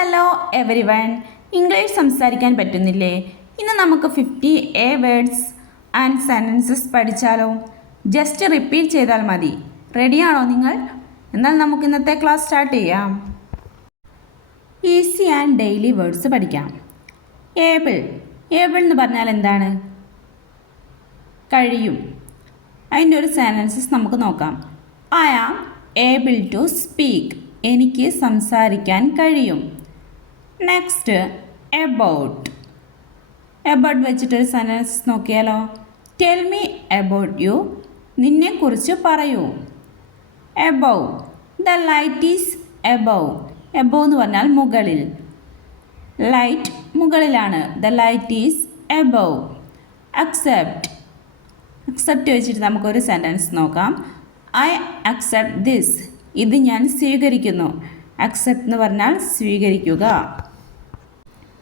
Hello every one. English സംസാരിക്കാൻ പറ്റുന്നില്ലേ? ഇന്ന് നമുക്ക് 50 വേർഡ്സ് ആൻഡ് സെൻറ്റൻസസ് പഠിച്ചാലോ? ജസ്റ്റ് റിപ്പീറ്റ് ചെയ്താൽ മതി. റെഡിയാണോ നിങ്ങൾ? എന്നാൽ നമുക്ക് ഇന്നത്തെ ക്ലാസ് സ്റ്റാർട്ട് ചെയ്യാം. ഈസി ആൻഡ് ഡെയിലി വേർഡ്സ് പഠിക്കാം. ഏബിൾ. ഏബിൾ എന്ന് പറഞ്ഞാൽ എന്താണ്? കഴിയും. അതിൻ്റെ ഒരു സെൻറ്റൻസസ് നമുക്ക് നോക്കാം. I am able to speak. എനിക്ക് സംസാരിക്കാൻ കഴിയും. Next about. എബൌട്ട് വെച്ചിട്ടൊരു സെൻറ്റൻസ് നോക്കിയാലോ? Tell me about you. നിന്നെക്കുറിച്ച് പറയൂ. Above. The light is above. Above എന്ന് പറഞ്ഞാൽ മുകളിൽ. ലൈറ്റ് മുകളിലാണ്. The light is above. Accept. Accept വെച്ചിട്ട് നമുക്കൊരു സെൻറ്റൻസ് നോക്കാം. I accept this. ഇത് ഞാൻ സ്വീകരിക്കുന്നു. അക്സെപ്റ്റ് എന്ന് പറഞ്ഞാൽ സ്വീകരിക്കുക.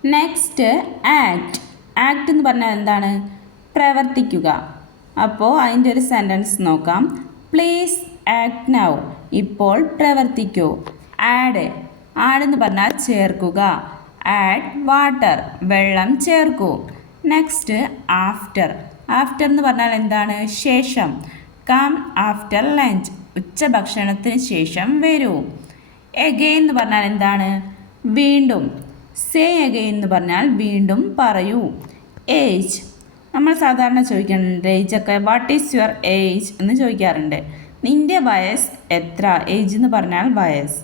Next act. ആക്ട് എന്ന് പറഞ്ഞാൽ എന്താണ്? പ്രവർത്തിക്കുക. അപ്പോൾ അതിൻ്റെ ഒരു സെൻറ്റൻസ് നോക്കാം. Please act now. ഇപ്പോൾ പ്രവർത്തിക്കൂ. ആഡ്. ആഡ് എന്ന് പറഞ്ഞാൽ ചേർക്കുക. Add water. വെള്ളം ചേർക്കൂ. Next after. ആഫ്റ്റർ എന്ന് പറഞ്ഞാൽ എന്താണ്? ശേഷം. Come after lunch. ഉച്ചഭക്ഷണത്തിന് ശേഷം വരൂ. എഗെയിൻ എന്ന് പറഞ്ഞാൽ എന്താണ്? വീണ്ടും. സേ എഗെയിൻ എന്ന് പറഞ്ഞാൽ വീണ്ടും പറയൂ. ഏജ്. നമ്മൾ സാധാരണ ചോദിക്കുന്നുണ്ട് ഏജൊക്കെ. വാട്ട് ഈസ് യുവർ ഏജ് എന്ന് ചോദിക്കാറുണ്ട്. നിൻ്റെ വയസ്സ് എത്ര? ഏജ് എന്ന് പറഞ്ഞാൽ വയസ്സ്.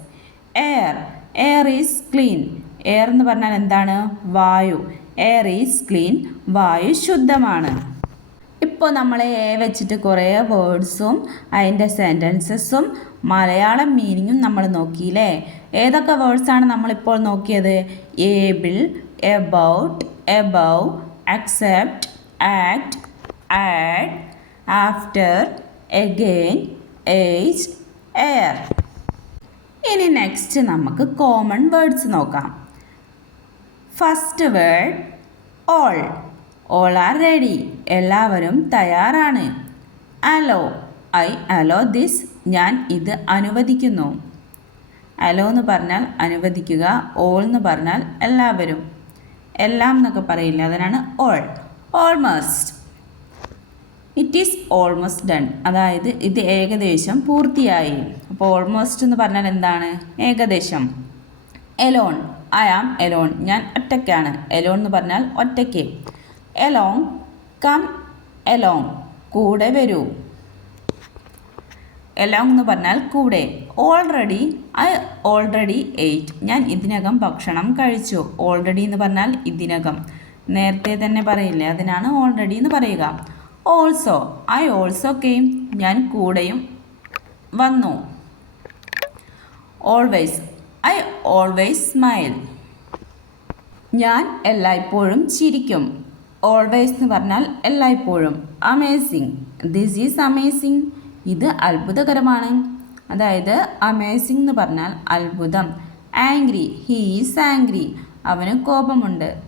Air. Air is clean. Air എന്ന് പറഞ്ഞാൽ എന്താണ്? വായു. Air is clean. വായു ശുദ്ധമാണ്. ഇപ്പോൾ നമ്മൾ വെച്ചിട്ട് കുറേ വേർഡ്സും അതിൻ്റെ സെൻറ്റൻസസും മലയാളം മീനിങ്ങും നമ്മൾ നോക്കിയില്ലേ? ഏതൊക്കെ വേർഡ്സാണ് നമ്മളിപ്പോൾ നോക്കിയത്? Able, about, above, accept, act, add, after, again, age, air. ഇനി നെക്സ്റ്റ് നമുക്ക് കോമൺ വേർഡ്സ് നോക്കാം. First word all. All are ready. എല്ലാവരും തയ്യാറാണ്. അലോ. I hello this. ഞാൻ ഇത് അനുവദിക്കുന്നു. അലോ എന്ന് പറഞ്ഞാൽ അനുവദിക്കുക. ഓൾ എന്ന് പറഞ്ഞാൽ എല്ലാവരും. എല്ലാം എന്നൊക്കെ പറയില്ല, അതിനാണ് all. Almost. It is almost done. അതായത് ഇത് ഏകദേശം പൂർത്തിയായി. അപ്പോൾ ഓൾമോസ്റ്റ് എന്ന് പറഞ്ഞാൽ എന്താണ്? ഏകദേശം. എലോൺ. I am alone. ഞാൻ ഒറ്റയ്ക്കാണ്. എലോൺ എന്ന് പറഞ്ഞാൽ ഒറ്റയ്ക്ക്. എലോങ്. Come along. കൂടെ വരൂ. എലോങ് എന്ന് പറഞ്ഞാൽ കൂടെ. ഓൾറെഡി. I already ate. ഞാൻ ഇതിനകം ഭക്ഷണം കഴിച്ചു. ഓൾറെഡി എന്ന് പറഞ്ഞാൽ ഇതിനകം. നേരത്തെ തന്നെ പറയില്ലേ, അതിനാണ് ഓൾറെഡി എന്ന് പറയുക. ഓൾസോ. I also came. ഞാൻ കൂടെയും വന്നു. ഓൾവേസ്. I always smile. ഞാൻ എല്ലായ്പ്പോഴും ചിരിക്കും. ഓൾവേസ് എന്ന് പറഞ്ഞാൽ എല്ലായ്പ്പോഴും. അമേസിങ്. This is amazing. ഇത് അത്ഭുതകരമാണ്. അതായത് അമേസിങ് എന്ന് പറഞ്ഞാൽ അത്ഭുതം. ആംഗ്രി. He is angry. അവന് കോപമുണ്ട്.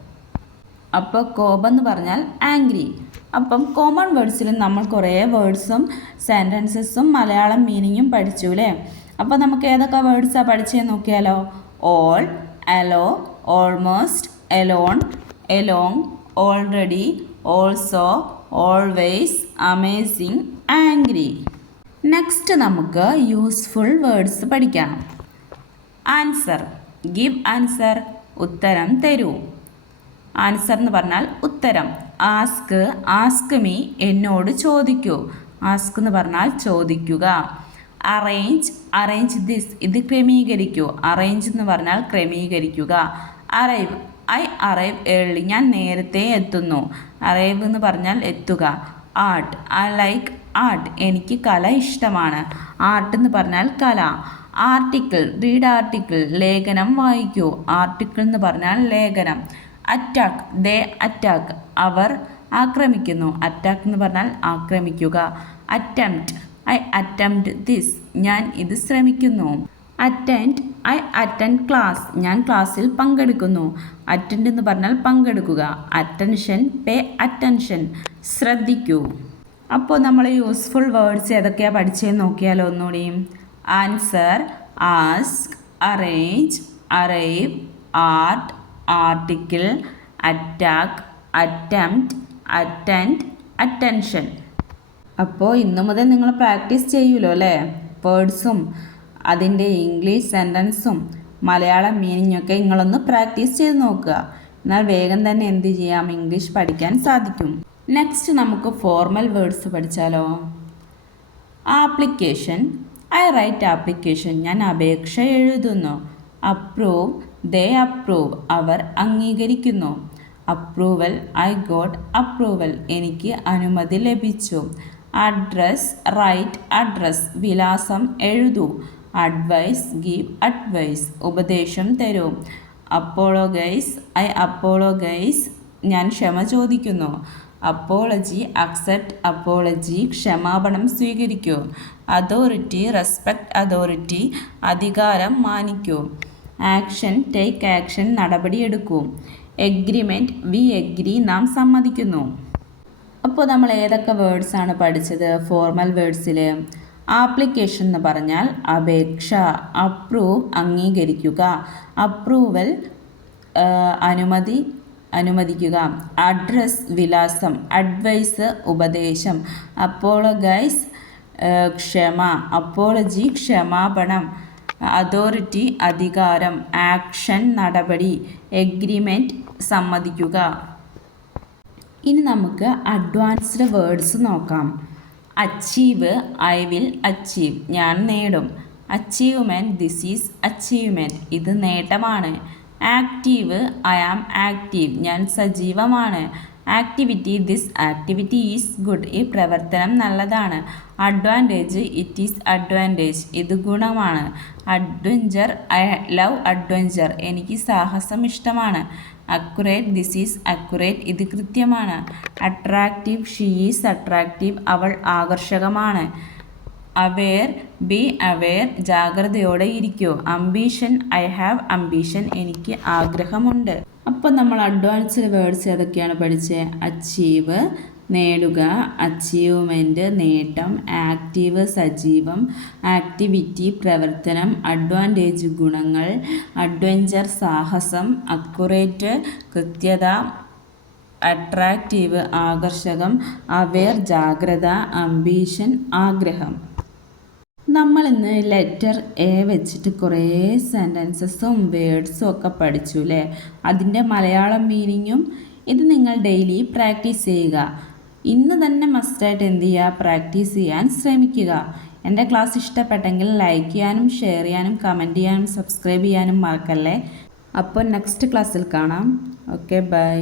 അപ്പോൾ കോപം എന്ന് പറഞ്ഞാൽ ആംഗ്രി. അപ്പം കോമൺ വേർഡ്സിലും നമ്മൾ കുറേ വേർഡ്സും സെൻറ്റൻസസും മലയാളം മീനിങ്ങും പഠിച്ചു അല്ലേ? അപ്പോൾ നമുക്ക് ഏതൊക്കെ വേർഡ്സാണ് പഠിച്ചതെന്ന് നോക്കിയാലോ? All, allow, almost, alone, along, already, also, always, amazing, angry. Next നമുക്ക് യൂസ്ഫുൾ വേർഡ്സ് പഠിക്കാം. ആൻസർ. Give answer. ഉത്തരം തരൂ. ആൻസർ എന്ന് പറഞ്ഞാൽ ഉത്തരം. ആസ്ക്. Ask me. എന്നോട് ചോദിക്കൂ. ആസ്ക് എന്ന് പറഞ്ഞാൽ ചോദിക്കുക. അറേഞ്ച്. Arrange this. ഇത് ക്രമീകരിക്കൂ. അറേഞ്ച് എന്ന് പറഞ്ഞാൽ ക്രമീകരിക്കുക. അറൈവ്. I arrive early. ഞാൻ നേരത്തെ എത്തുന്നു. അറൈവ് എന്ന് പറഞ്ഞാൽ എത്തുക. ആർട്ട്. I like art. എനിക്ക് കല ഇഷ്ടമാണ്. ആർട്ട് എന്ന് പറഞ്ഞാൽ കല. ആർട്ടിക്കിൾ. Read article. ലേഖനം വായിക്കൂ. ആർട്ടിക്കിൾ എന്ന് പറഞ്ഞാൽ ലേഖനം. അറ്റാക്ക്. ദേ അറ്റാക്ക്. അവർ ആക്രമിക്കുന്നു. അറ്റാക്ക് എന്ന് പറഞ്ഞാൽ ആക്രമിക്കുക. അറ്റംപ്റ്റ്. I attempt this. ഞാൻ ഇത് ശ്രമിക്കുന്നു. അറ്റൻഡ്. I attend class. ഞാൻ ക്ലാസ്സിൽ പങ്കെടുക്കുന്നു. അറ്റൻഡ് എന്ന് പറഞ്ഞാൽ പങ്കെടുക്കുക. അറ്റൻഷൻ. Pay attention. ശ്രദ്ധിക്കൂ. അപ്പോൾ നമ്മൾ യൂസ്ഫുൾ വേർഡ്സ് ഏതൊക്കെയാണ് പഠിച്ചതെന്ന് നോക്കിയാലോ ഒന്നുകൂടി. Answer, ask, arrange, arrive, art, article, attack, attempt, attend, attention. അപ്പോൾ ഇന്നു മുതൽ നിങ്ങൾ പ്രാക്ടീസ് ചെയ്യുമല്ലോ അല്ലേ? വേർഡ്സും അതിൻ്റെ ഇംഗ്ലീഷ് സെൻറ്റൻസും മലയാളം മീനിങ്ങൊക്കെ നിങ്ങളൊന്ന് പ്രാക്ടീസ് ചെയ്ത് നോക്കുക. എന്നാൽ വേഗം തന്നെ എന്ത് ചെയ്യാം, ഇംഗ്ലീഷ് പഠിക്കാൻ സാധിക്കും. നെക്സ്റ്റ് നമുക്ക് ഫോർമൽ വേർഡ്സ് പഠിച്ചാലോ? ആപ്ലിക്കേഷൻ, ഐ റൈറ്റ് ആപ്ലിക്കേഷൻ, ഞാൻ അപേക്ഷ എഴുതുന്നു. അപ്രൂവ്, ദേ അപ്രൂവ്, അവർ അംഗീകരിക്കുന്നു. അപ്രൂവൽ, ഐ ഗോട്ട് അപ്രൂവൽ, എനിക്ക് അനുമതി ലഭിച്ചു. അഡ്രസ്, റൈറ്റ് അഡ്രസ്, വിലാസം എഴുതൂ. അഡ്വൈസ്, ഗീവ് അഡ്വൈസ്, ഉപദേശം തരൂ. അപ്പോളോഗൈസ്, ഐ അപ്പോളോഗൈസ്, ഞാൻ ക്ഷമ ചോദിക്കുന്നു. അപ്പോളജി, അക്സെപ്റ്റ് അപ്പോളജി, ക്ഷമാപണം സ്വീകരിക്കൂ. അതോറിറ്റി, റെസ്പെക്റ്റ് അതോറിറ്റി, അധികാരം മാനിക്കൂ. ആക്ഷൻ, ടേക്ക് ആക്ഷൻ, നടപടിയെടുക്കൂ. എഗ്രിമെൻറ്റ്, വി എഗ്രി, നാം സമ്മതിക്കുന്നു. അപ്പോൾ നമ്മൾ ഏതൊക്കെ വേർഡ്സാണ് പഠിച്ചത് ഫോർമൽ വേർഡ്സിൽ? ആപ്ലിക്കേഷൻ എന്ന് പറഞ്ഞാൽ അപേക്ഷ, അപ്രൂവ് അംഗീകരിക്കുക, അപ്രൂവൽ അനുമതിക്കുക, അഡ്രസ് വിലാസം, അഡ്വൈസ് ഉപദേശം, അപ്പോളഗൈസ് ക്ഷമ, അപ്പോളജി ക്ഷമാപണം, അതോറിറ്റി അധികാരം, ആക്ഷൻ നടപടി, എഗ്രിമെൻറ്റ് സമ്മതിക്കുക. ഇനി നമുക്ക് അഡ്വാൻസ്ഡ് വേർഡ്സ് നോക്കാം. അച്ചീവ്, ഐ വിൽ അച്ചീവ്, ഞാൻ നേടും. അച്ചീവ്മെൻറ്റ്, ദിസ് ഈസ് അച്ചീവ്മെൻറ്റ്, ഇത് നേട്ടമാണ്. ആക്റ്റീവ്, ഐ ആം ആക്റ്റീവ്, ഞാൻ സജീവമാണ്. Activity, this activity is good, ഈ പ്രവർത്തനം നല്ലതാണ്. അഡ്വാൻറ്റേജ്, ഇറ്റ് ഈസ് അഡ്വാൻറ്റേജ്, ഇത് ഗുണമാണ്. അഡ്വഞ്ചർ, ഐ ലവ് അഡ്വഞ്ചർ, എനിക്ക് സാഹസം ഇഷ്ടമാണ്. അക്യുറേറ്റ്, ദിസ് ഈസ് അക്യുറേറ്റ്, ഇത് കൃത്യമാണ്. അട്രാക്റ്റീവ്, ഷീ ഈസ് അട്രാക്റ്റീവ്, അവൾ ആകർഷകമാണ്. അവെയർ, ബി അവെയർ, ജാഗ്രതയോടെ ഇരിക്കൂ. അംബീഷൻ, ഐ ഹാവ് അംബീഷൻ, എനിക്ക് ആഗ്രഹമുണ്ട്. അപ്പോൾ നമ്മൾ അഡ്വാൻസ്ഡ് വേർഡ്സ് ഏതൊക്കെയാണ് പഠിച്ചത്? അച്ചീവ് നേടുക, അച്ചീവ്മെൻറ്റ് നേട്ടം, ആക്റ്റീവ് സജീവം, ആക്ടിവിറ്റി പ്രവർത്തനം, അഡ്വാൻറ്റേജ് ഗുണങ്ങൾ, അഡ്വഞ്ചർ സാഹസം, അക്യുറേറ്റ് കൃത്യത, അട്രാക്റ്റീവ് ആകർഷകം, അവെയർ ജാഗ്രത, അംബീഷൻ ആഗ്രഹം. നമ്മളിന്ന് ലെറ്റർ എ വെച്ചിട്ട് കുറേ സെൻറ്റൻസസും വേർഡ്സും ഒക്കെ പഠിച്ചു അല്ലേ? അതിൻ്റെ മലയാളം മീനിങ്ങും ഇത് നിങ്ങൾ ഡെയിലി പ്രാക്ടീസ് ചെയ്യുക. ഇന്ന് തന്നെ മസ്റ്റായിട്ട് എന്ത് ചെയ്യുക, പ്രാക്ടീസ് ചെയ്യാൻ ശ്രമിക്കുക. എൻ്റെ ക്ലാസ് ഇഷ്ടപ്പെട്ടെങ്കിൽ ലൈക്ക് ചെയ്യാനും ഷെയർ ചെയ്യാനും കമൻറ്റ് ചെയ്യാനും സബ്സ്ക്രൈബ് ചെയ്യാനും മറക്കല്ലേ. അപ്പോൾ നെക്സ്റ്റ് ക്ലാസ്സിൽ കാണാം. Okay, by.